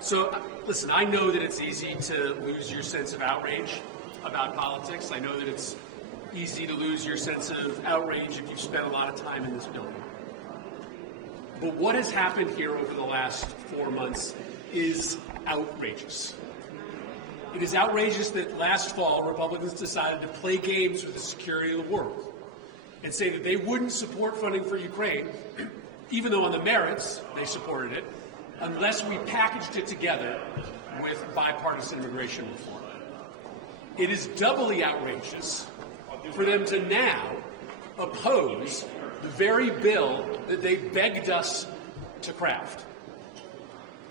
So, listen, I know that it's easy to lose your sense of outrage about politics. I know that it's easy to lose your sense of outrage if you've spent a lot of time in this building. But what has happened here over the last 4 months is outrageous. It is outrageous that last fall Republicans decided to play games with the security of the world and say that they wouldn't support funding for Ukraine, even though on the merits they supported it, unless we packaged it together with bipartisan immigration reform. It is doubly outrageous for them to now oppose the very bill that they begged us to craft.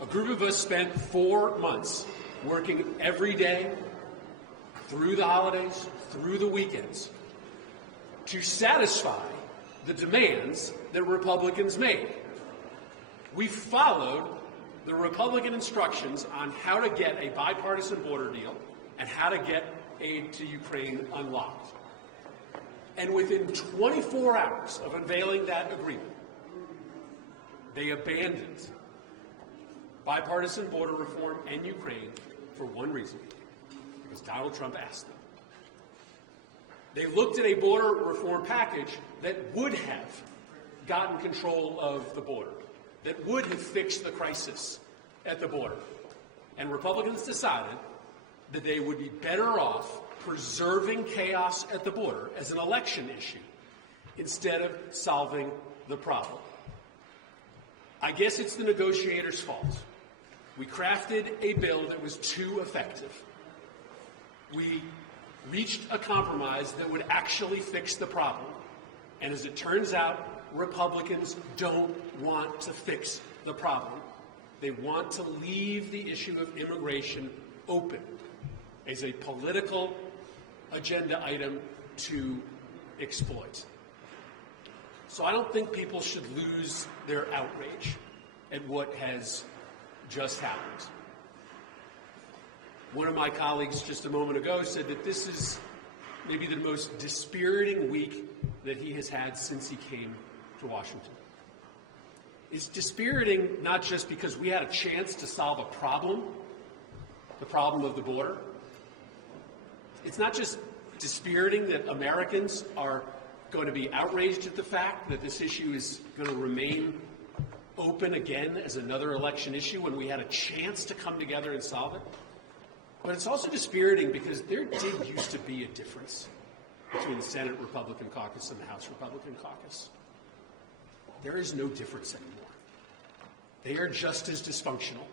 A group of us spent 4 months working every day, through the holidays, through the weekends, to satisfy the demands that Republicans made. We followed the Republican instructions on how to get a bipartisan border deal and how to get aid to Ukraine unlocked. And within 24 hours of unveiling that agreement, they abandoned bipartisan border reform and Ukraine for one reason, because Donald Trump asked them. They looked at a border reform package that would have gotten control of the border, that would have fixed the crisis at the border. And Republicans decided that they would be better off preserving chaos at the border as an election issue instead of solving the problem. I guess it's the negotiators' fault. We crafted a bill that was too effective. We reached a compromise that would actually fix the problem. And as it turns out, Republicans don't want to fix the problem. They want to leave the issue of immigration open as a political agenda item to exploit. So I don't think people should lose their outrage at what has just happened. One of my colleagues just a moment ago said that this is maybe the most dispiriting week that he has had since he came to Washington. It's dispiriting not just because we had a chance to solve a problem, the problem of the border. It's not just dispiriting that Americans are going to be outraged at the fact that this issue is going to remain open again as another election issue when we had a chance to come together and solve it. But it's also dispiriting because there did used to be a difference between the Senate Republican caucus and the House Republican caucus. There is no difference anymore. They are just as dysfunctional.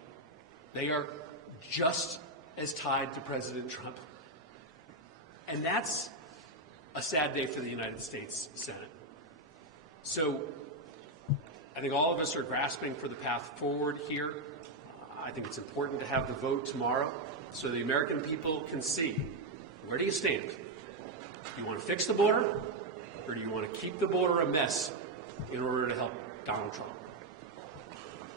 They are just as tied to President Trump. And that's a sad day for the United States Senate. So I think all of us are grasping for the path forward here. I think it's important to have the vote tomorrow so the American people can see, where do you stand? Do you want to fix the border, or do you want to keep the border a mess in order to help Donald Trump?